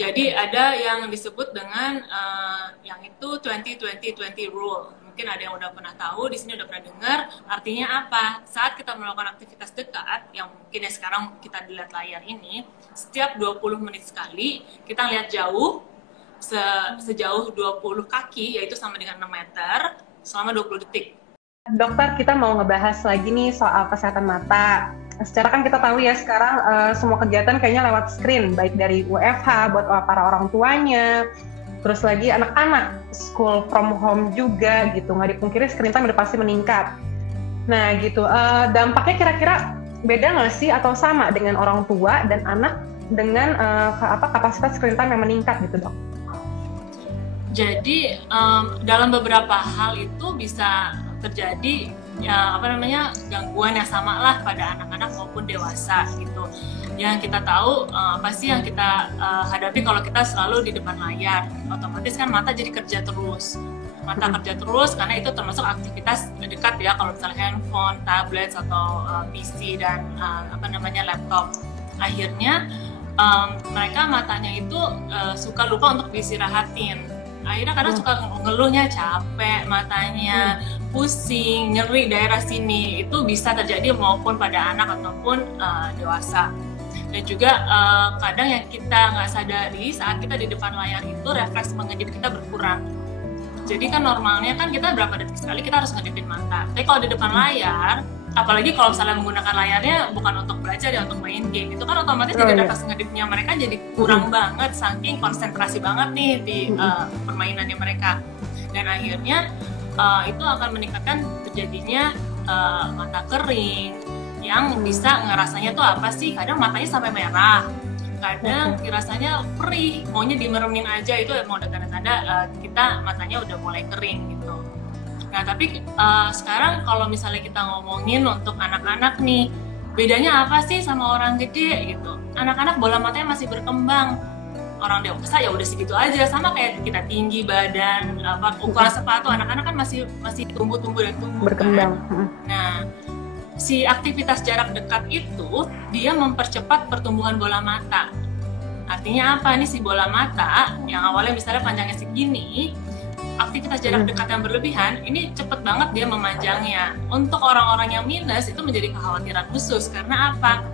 Jadi ada yang disebut dengan yang itu 20-20-20 rule. Mungkin ada yang udah pernah tahu, di sini udah pernah dengar. Artinya apa? Saat kita melakukan aktivitas dekat, yang mungkin ya sekarang kita dilihat layar ini, setiap 20 menit sekali kita lihat jauh, sejauh 20 kaki, yaitu sama dengan 6 meter, selama 20 detik. Dokter, kita mau ngebahas lagi nih soal kesehatan mata. Secara kan kita tahu ya sekarang semua kegiatan kayaknya lewat screen, baik dari WFH buat para orang tuanya, terus lagi anak-anak school from home juga gitu. Nggak dipungkiri screen time udah pasti meningkat. Nah gitu, dampaknya kira-kira beda nggak sih atau sama dengan orang tua dan anak dengan kapasitas screen time yang meningkat gitu dok? Jadi dalam beberapa hal itu bisa terjadi gangguan yang sama lah pada anak-anak maupun dewasa gitu. Yang kita tahu pasti yang kita hadapi kalau kita selalu di depan layar, otomatis kan mata jadi kerja terus. Kerja terus karena itu termasuk aktivitas dekat ya, kalau misalnya handphone, tablet atau PC dan laptop. Akhirnya mereka matanya itu suka lupa untuk diistirahatin. Akhirnya kadang suka ngeluhnya capek, matanya pusing, nyeri daerah sini. Itu bisa terjadi maupun pada anak ataupun dewasa. Dan juga kadang yang kita nggak sadari saat kita di depan layar itu refleks mengedip kita berkurang. Jadi kan normalnya kan kita berapa detik sekali kita harus ngedipin mata. Tapi kalau di depan layar, apalagi kalau misalnya menggunakan layarnya bukan untuk belajar ya, untuk main game, itu kan otomatis jadi refleks ngedipnya mereka jadi kurang banget, saking konsentrasi banget nih di permainannya mereka. Dan akhirnya itu akan meningkatkan terjadinya mata kering, yang bisa ngerasanya tuh apa sih, kadang matanya sampai merah, kadang rasanya perih, maunya dimeremin aja, itu mau ada tanda-tanda kita matanya udah mulai kering gitu. Nah tapi sekarang kalau misalnya kita ngomongin untuk anak-anak nih, bedanya apa sih sama orang gede gitu? Anak-anak bola matanya masih berkembang, orang dewasa ya udah segitu aja, sama kayak kita tinggi badan, ukuran sepatu, anak-anak kan masih tumbuh dan tumbuh berkembang. Kan? Nah si aktivitas jarak dekat itu dia mempercepat pertumbuhan bola mata. Artinya apa nih, si bola mata yang awalnya misalnya panjangnya segini, aktivitas jarak dekat yang berlebihan ini cepet banget dia memanjangnya. Untuk orang-orang yang minus itu menjadi kekhawatiran khusus. Karena apa?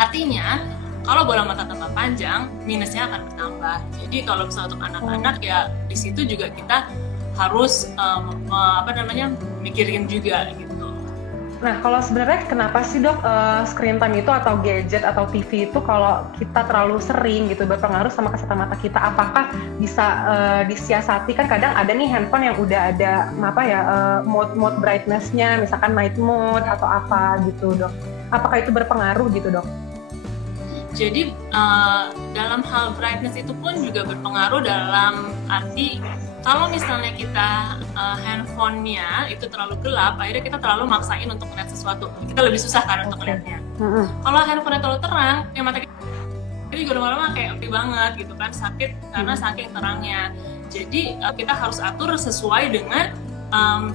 Artinya kalau bola mata tambah panjang, minusnya akan bertambah. Jadi kalau misalnya untuk anak-anak ya di situ juga kita harus mikirin juga gitu. Nah, kalau sebenarnya kenapa sih dok screen time itu atau gadget atau TV itu kalau kita terlalu sering gitu berpengaruh sama kesehatan mata kita? Apakah bisa disiasati? Kan kadang ada nih handphone yang udah ada mode brightness-nya, misalkan night mode atau apa gitu dok. Apakah itu berpengaruh gitu dok? Jadi dalam hal brightness itu pun juga berpengaruh dalam arti kalau misalnya kita handphonenya itu terlalu gelap, akhirnya kita terlalu maksain untuk melihat sesuatu. Kita lebih susah kan untuk melihatnya. Kalau handphonenya terlalu terang, ya mata kita juga lama-lama kayak oke banget gitu kan, sakit karena saking terangnya. Jadi kita harus atur sesuai dengan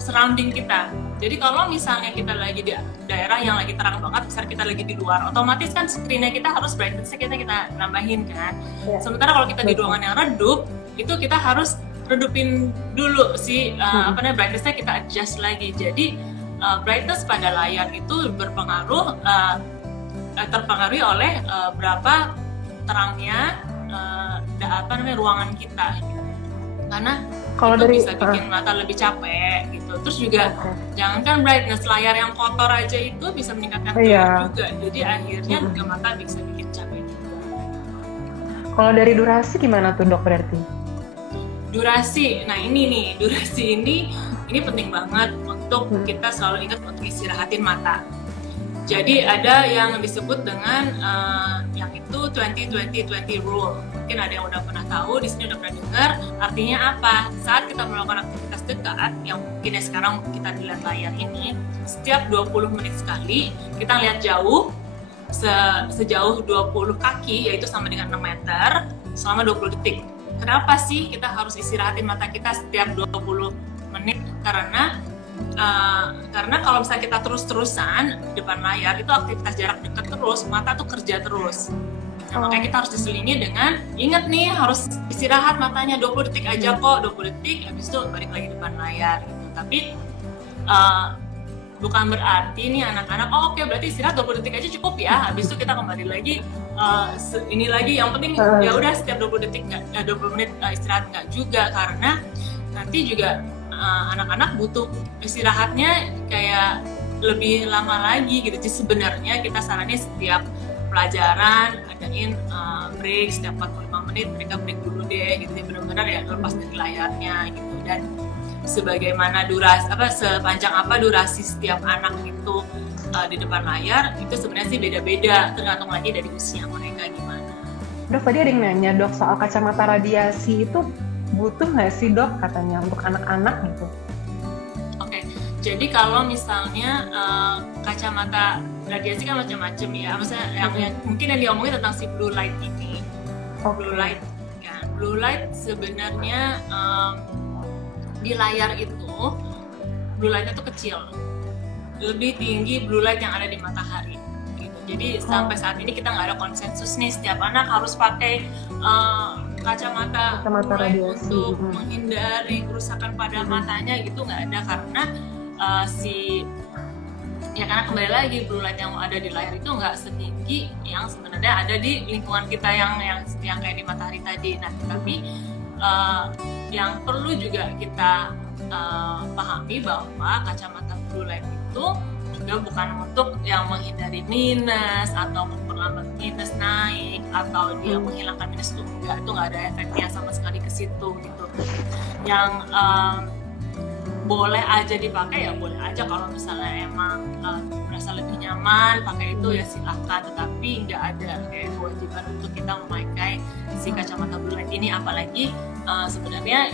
surrounding kita. Jadi kalau misalnya kita lagi di daerah yang lagi terang banget, misalnya kita lagi di luar, otomatis kan screen-nya kita harus brightness-nya kita nambahin kan. Sementara kalau kita di ruangan yang redup, itu kita harus redupin dulu si brightness-nya kita adjust lagi. Jadi brightness pada layar itu terpengaruhi oleh berapa terangnya ruangan kita gitu. Karena kalau itu bisa bikin mata lebih capek gitu. Terus juga jangankan brightness, layar yang kotor aja itu bisa meningkatkan tidur juga. Jadi akhirnya juga mata bisa bikin capek juga. Kalau dari durasi gimana tuh dok berarti? Durasi, nah ini penting banget untuk kita selalu ingat untuk istirahatin mata. Jadi ada yang disebut dengan yang itu 20-20-20 rule. Mungkin ada yang udah pernah tahu, di sini udah pernah dengar. Artinya apa? Saat kita melakukan aktivitas dekat, yang mungkin ya sekarang kita dilihat layar ini, setiap 20 menit sekali kita lihat jauh, sejauh 20 kaki, yaitu sama dengan 6 meter, selama 20 detik. Kenapa sih kita harus istirahatin mata kita setiap 20 menit? Karena kalau misalnya kita terus-terusan di depan layar, itu aktivitas jarak dekat terus, mata tuh kerja terus. Nah, makanya kita harus diselingi dengan, ingat nih harus istirahat matanya 20 detik aja kok, 20 detik, habis itu balik lagi depan layar gitu. Tapi bukan berarti nih anak-anak, oh oke, berarti istirahat 20 detik aja cukup ya, habis itu kita kembali lagi ini lagi, yang penting ya udah setiap 20 detik 20 menit istirahat, nggak juga, karena nanti juga anak-anak butuh istirahatnya kayak lebih lama lagi gitu. Jadi sebenarnya kita saranin setiap pelajaran adain break setiap 45 menit, mereka break dulu deh gitu, benar-benar ya lepas dari layarnya gitu. Dan sebagaimana sepanjang apa durasi setiap anak itu di depan layar, itu sebenarnya sih beda-beda, tergantung lagi dari usia mereka gimana. Dok, tadi ada yang nanya, Dok, soal kacamata radiasi itu butuh nggak sih, Dok, katanya untuk anak-anak gitu? Oke, jadi kalau misalnya kacamata radiasi kan macam-macam ya, maksudnya yang mungkin yang diomongin tentang si blue light ini. Blue light, ya, blue light sebenarnya di layar itu, blue lightnya tuh kecil, lebih tinggi blue light yang ada di matahari. Jadi sampai saat ini kita nggak ada konsensus nih setiap anak harus pakai kacamata radiasi untuk menghindari kerusakan pada matanya gitu, nggak ada, karena karena kembali lagi blue light yang ada di layar itu nggak setinggi yang sebenarnya ada di lingkungan kita yang kayak di matahari tadi. Nah, tapi yang perlu juga kita pahami bahwa kacamata blue light itu juga bukan untuk yang menghindari minus atau memperlambat minus naik atau dia menghilangkan minus, itu nggak ada efeknya sama sekali ke situ gitu. Yang boleh aja dipakai ya boleh aja, kalau misalnya emang merasa lebih nyaman pakai itu ya silahkan, tetapi nggak ada kayak kewajiban untuk kita memakai si kacamata blue light ini. Apalagi sebenarnya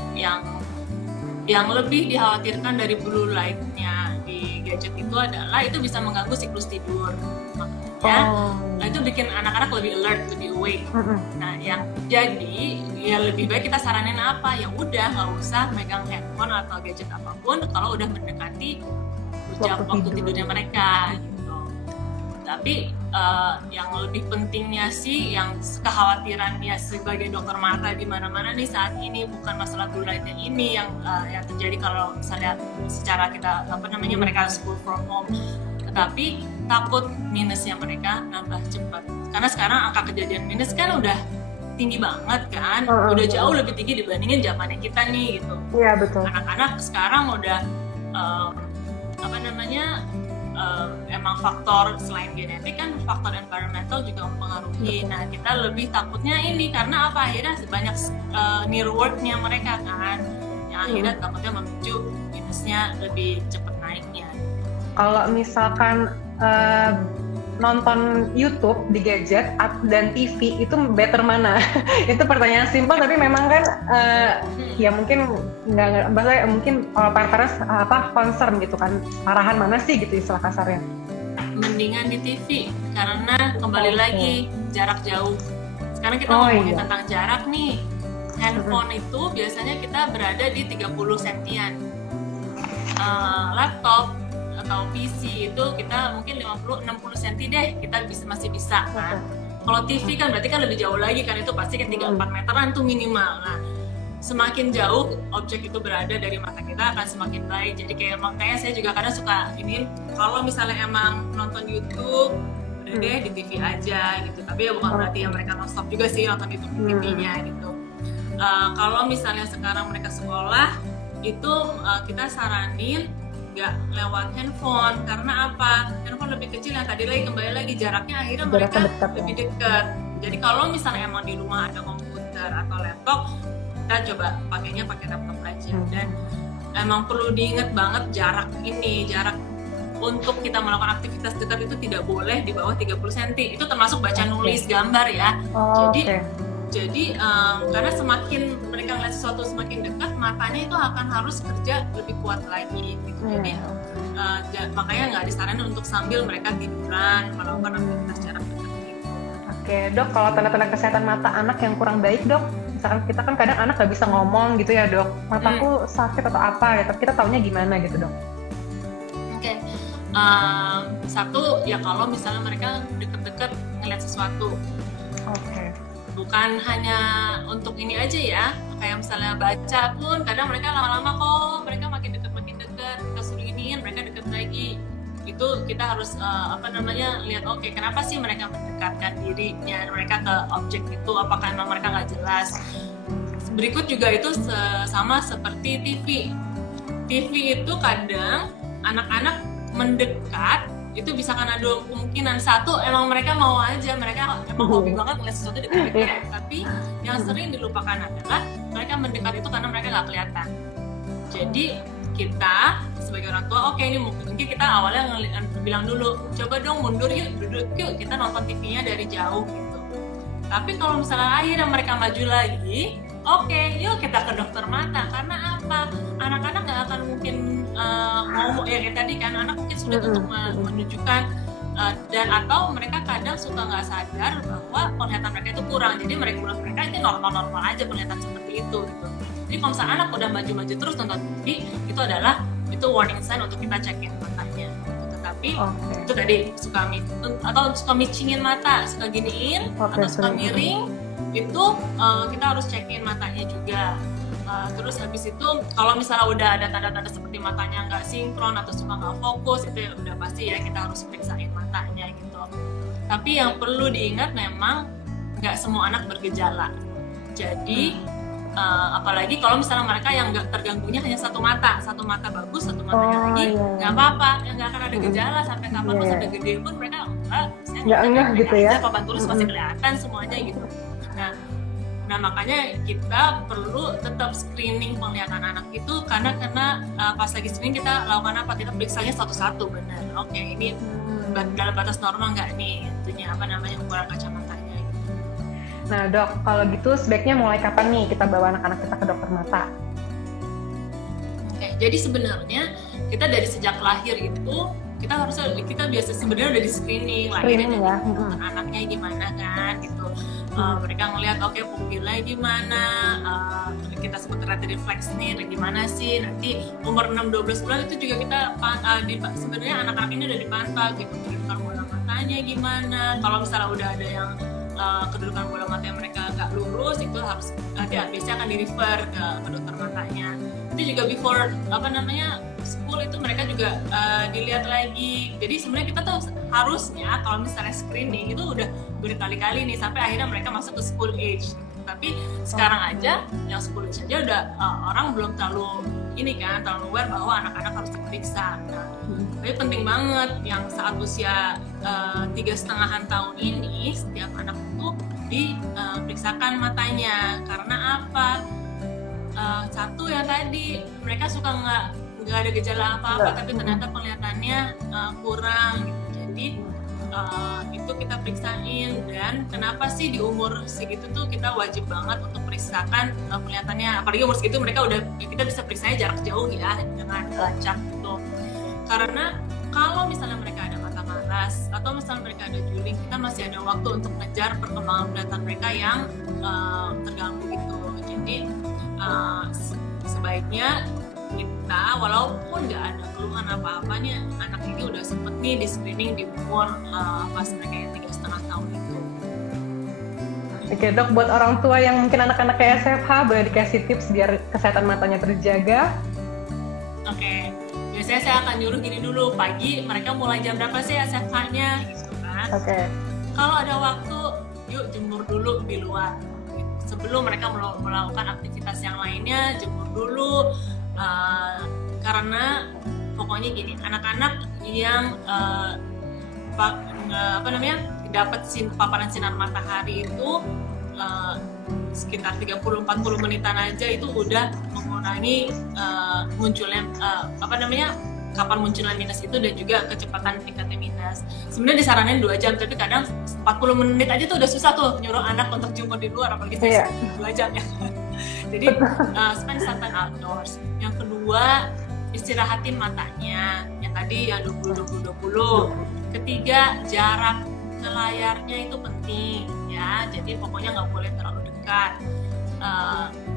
yang lebih dikhawatirkan dari blue light-nya di gadget itu adalah itu bisa mengganggu siklus tidur, makanya itu bikin anak-anak lebih alert, lebih awake. Nah, yang jadi ya lebih baik kita saranin apa, ya udah nggak usah megang handphone atau gadget apapun kalau udah mendekati jam waktu tidurnya mereka gitu. Tapi yang lebih pentingnya sih, yang kekhawatirannya sebagai dokter mata di mana-mana nih saat ini bukan masalah blue light-nya ini yang terjadi kalau misalnya secara kita mereka school from home, tetapi takut minusnya mereka nambah cepat. Karena sekarang angka kejadian minus kan udah tinggi banget kan, udah jauh lebih tinggi dibandingin zamannya kita nih gitu. Iya, betul. Anak-anak sekarang udah emang faktor selain genetik kan faktor environmental juga mempengaruhi. Nah, kita lebih takutnya ini karena apa, akhirnya banyak near work-nya mereka kan, yang akhirnya takutnya memicu minusnya lebih cepat naiknya. Kalau misalkan nonton YouTube di gadget dan TV itu better mana? Itu pertanyaan simpel tapi memang kan ya mungkin nggak, bahasa mungkin parents concern gitu kan, arahan mana sih gitu istilah kasarnya. Mendingan di TV karena kembali lagi jarak jauh. Sekarang kita ngomongin tentang jarak nih. Handphone itu biasanya kita berada di 30 sentian. Laptop atau PC itu kita mungkin 50-60 cm deh, kita masih bisa kan. Kalau TV kan berarti kan lebih jauh lagi kan, itu pasti kan 3-4 meteran tuh minimal. Nah, semakin jauh objek itu berada dari mata kita akan semakin baik. Jadi kayak makanya saya juga kadang suka ini, kalau misalnya emang nonton YouTube udah deh di TV aja gitu. Tapi ya bukan berarti ya mereka non-stop juga sih nonton YouTube di TV-nya gitu. Kalau misalnya sekarang mereka sekolah itu kita saranin nggak lewat handphone, karena apa? Handphone lebih kecil, yang tadi lagi kembali lagi jaraknya akhirnya mereka lebih dekat. Jadi kalau misalnya emang di rumah ada komputer atau laptop, kita coba pakainya pakai laptop aja. Dan emang perlu diingat banget jarak untuk kita melakukan aktivitas dekat itu tidak boleh di bawah 30 cm. Itu termasuk baca nulis gambar ya. Jadi karena semakin mereka melihat sesuatu semakin dekat, matanya itu akan harus kerja lebih kuat lagi gitu. Jadi makanya nggak disaranin untuk sambil mereka tiduran melakukan aktivitas jarak dekat gitu. Oke, Dok, kalau tanda-tanda kesehatan mata anak yang kurang baik, Dok, misalkan kita kan kadang anak nggak bisa ngomong gitu ya, Dok, mataku sakit atau apa ya, tapi kita taunya gimana gitu, Dok? Oke. Satu ya kalau misalnya mereka deket-deket ngeliat sesuatu, Oke. Bukan hanya untuk ini aja ya, kayak misalnya baca pun kadang mereka lama-lama kok mereka makin dekat, kita suruh iniin mereka deket lagi. Itu kita harus lihat oke, kenapa sih mereka mendekatkan dirinya mereka ke objek itu, apakah emang mereka nggak jelas. Berikut juga itu sama seperti TV itu kadang anak-anak mendekat itu bisa karena dua kemungkinan. Satu, emang mereka mau aja, mereka emang hobi banget ngeliat sesuatu dekat-dekat. Tapi yang sering dilupakan adalah mereka mendekat itu karena mereka nggak kelihatan. Jadi kita sebagai orang tua, oke, ini mungkin kita awalnya bilang dulu, coba dong mundur yuk, duduk yuk, kita nonton TV-nya dari jauh gitu. Tapi kalau misalnya akhirnya mereka maju lagi, oke, yuk kita ke dokter mata. Karena apa? Anak-anak nggak akan mungkin ngomong ya kayak tadi kan, anak mungkin sulit untuk menunjukkan dan atau mereka kadang suka nggak sadar bahwa penglihatan mereka itu kurang. Jadi menurut mereka itu normal-normal aja penglihatan seperti itu gitu. Jadi kalau misalnya anak udah maju-maju terus nonton TV, itu warning sign untuk kita cekin matanya. Tetapi itu tadi suka micingin mata, suka giniin atau suka miring, itu kita harus cekin matanya juga. Terus habis itu kalau misalnya udah ada tanda-tanda seperti matanya nggak sinkron atau suka nggak fokus, itu ya udah pasti ya kita harus periksain matanya gitu. Tapi yang perlu diingat memang nggak semua anak bergejala. Jadi apalagi kalau misalnya mereka yang nggak terganggunya hanya satu mata bagus, satu matanya lagi nggak apa-apa, nggak akan ada gejala sampai kapan pun sampai gede pun mereka nggak ngeh gitu ya. Papan tulis masih kelihatan semuanya gitu. Nah makanya kita perlu tetap screening penglihatan anak itu karena pas lagi screening kita lakukan apa? Kita periksanya satu-satu benar. Oke, ini dalam batas normal nggak nih? Tentunya ukuran kacamatanya. Nah dok, kalau gitu sebaiknya mulai kapan nih kita bawa anak-anak kita ke dokter mata? Oke, jadi sebenarnya kita dari sejak lahir itu kita biasa sebenarnya udah di screening lahirnya ya. Anaknya gimana kan gitu. Mereka ngelihat pupilnya gimana, kita sebut retina reflex nih gimana sih, nanti umur 6-12 bulan itu juga kita sebenarnya anak-anak ini udah dipantau gitu, kedudukan bola matanya gimana. Kalau misalnya udah ada yang kedudukan bola mata yang mereka agak lurus, itu harus biasanya akan di-refer ke dokter matanya. Itu juga before school itu mereka juga dilihat lagi. Jadi sebenarnya kita tuh harusnya kalau misalnya screening itu udah berkali-kali nih sampai akhirnya mereka masuk ke school age. Tapi sekarang aja yang school age aja udah orang belum terlalu aware bahwa anak-anak harus diperiksa. Nah, tapi penting banget yang saat usia 3,5 tahun ini setiap anak itu diperiksakan matanya. Karena apa? Satu ya tadi mereka suka nggak ada gejala apa-apa tapi ternyata penglihatannya kurang gitu. Jadi itu kita periksain. Dan kenapa sih di umur segitu tuh kita wajib banget untuk periksakan penglihatannya, apalagi umur segitu kita bisa periksanya jarak jauh ya dengan lacak gitu. Karena kalau misalnya mereka ada mata malas atau misalnya mereka ada juling, kita masih ada waktu untuk ngejar perkembangan penglihatan mereka yang terganggu gitu. Jadi sebaiknya kita walaupun nggak ada keluhan apa-apanya, anak ini udah sempet nih di screening di umur pas mereka yang 3,5 tahun itu. Oke dok, buat orang tua yang mungkin anak-anak kayak SFH, boleh dikasih tips biar kesehatan matanya terjaga? Oke, biasanya saya akan nyuruh gini dulu, pagi mereka mulai jam berapa sih SFH-nya gitu kan. Oke. Kalau ada waktu, yuk jemur dulu di luar. Sebelum mereka melakukan aktivitas yang lainnya, jemur dulu. Karena pokoknya gini, anak-anak yang dapat paparan sinar matahari itu sekitar 30-40 menitan aja itu udah mengurangi munculnya kapan munculnya minus itu dan juga kecepatan tingkatnya minus. Sebenarnya disaranin 2 jam, tapi kadang 40 menit aja tuh udah susah tuh nyuruh anak untuk jumpa di luar, apalagi 2 jam ya. Jadi spend some time outdoors. Yang kedua, istirahatin matanya. Yang tadi ya 20-20-20. Ketiga, jarak ke layarnya itu penting ya. Jadi pokoknya nggak boleh terlalu dekat.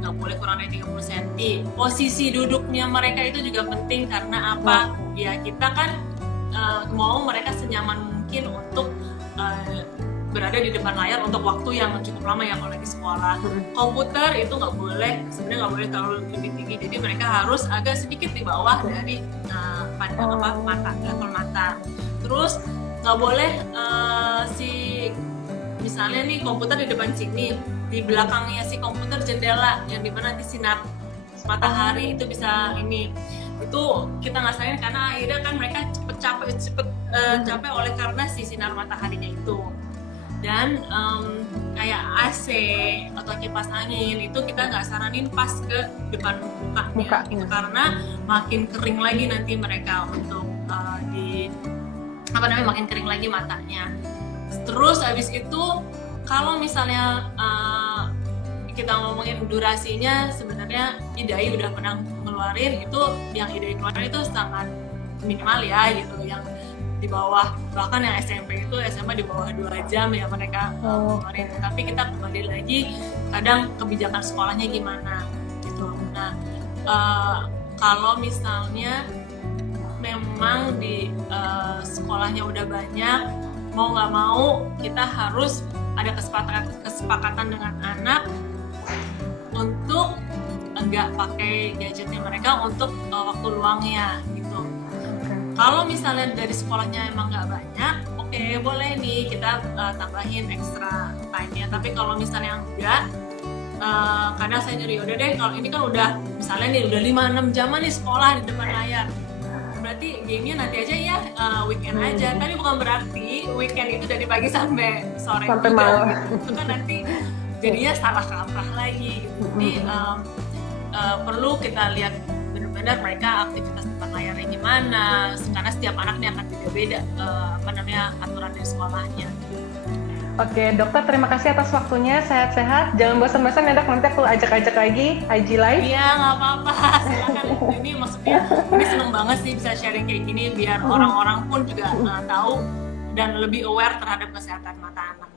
Nggak boleh kurang dari 30 cm. Posisi duduknya mereka itu juga penting karena apa? Ya kita kan mau mereka senyaman mungkin untuk berada di depan layar untuk waktu yang cukup lama ya kalau lagi sekolah. Komputer itu nggak boleh, sebenarnya nggak boleh terlalu lebih tinggi, jadi mereka harus agak sedikit di bawah dari mata, level mata. Terus nggak boleh misalnya nih komputer di depan sini, di belakangnya si komputer jendela yang dimana nanti sinar matahari itu bisa itu kita nggak sayang karena akhirnya kan mereka cepet capek oleh karena si sinar mataharinya itu. Dan kayak AC atau kipas angin itu kita nggak saranin pas ke depan mukanya gitu, karena makin kering lagi nanti mereka untuk makin kering lagi matanya. Terus abis itu kalau misalnya kita ngomongin durasinya, sebenarnya IDAI udah pernah ngeluarin itu, yang IDAI keluarin itu sangat minimal ya gitu, yang di bawah, bahkan yang SMP itu SMA di bawah 2 jam ya mereka ngeluarin. Tapi kita kembali lagi kadang kebijakan sekolahnya gimana gitu. Nah kalau misalnya memang di sekolahnya udah banyak, mau nggak mau kita harus ada kesepakatan dengan anak untuk nggak pakai gadgetnya mereka untuk waktu luangnya gitu. Kalau misalnya dari sekolahnya emang nggak banyak, oke, boleh nih kita tambahin extra time-nya. Tapi kalau misalnya enggak, kadang saya nyari, udah deh kalau ini kan udah misalnya nih udah 5-6 jaman nih sekolah di depan layar, berarti gamenya nanti aja ya weekend aja. Tapi bukan berarti weekend itu dari pagi sampai sore sampai malam gitu. Itu kan nanti jadinya salah kaprah lagi gitu. Jadi perlu kita lihat benar-benar mereka aktivitas depan layarnya gimana, karena setiap anaknya akan beda-beda aturan dari sekolahnya. Oke, dokter, terima kasih atas waktunya. Sehat-sehat, jangan bosan-bosan ya dok, nanti aku ajak-ajak lagi IG Live. Iya, nggak apa-apa, silakan. Ini maksudnya ini seneng banget sih bisa sharing kayak gini, biar orang-orang pun juga tahu dan lebih aware terhadap kesehatan mata anak.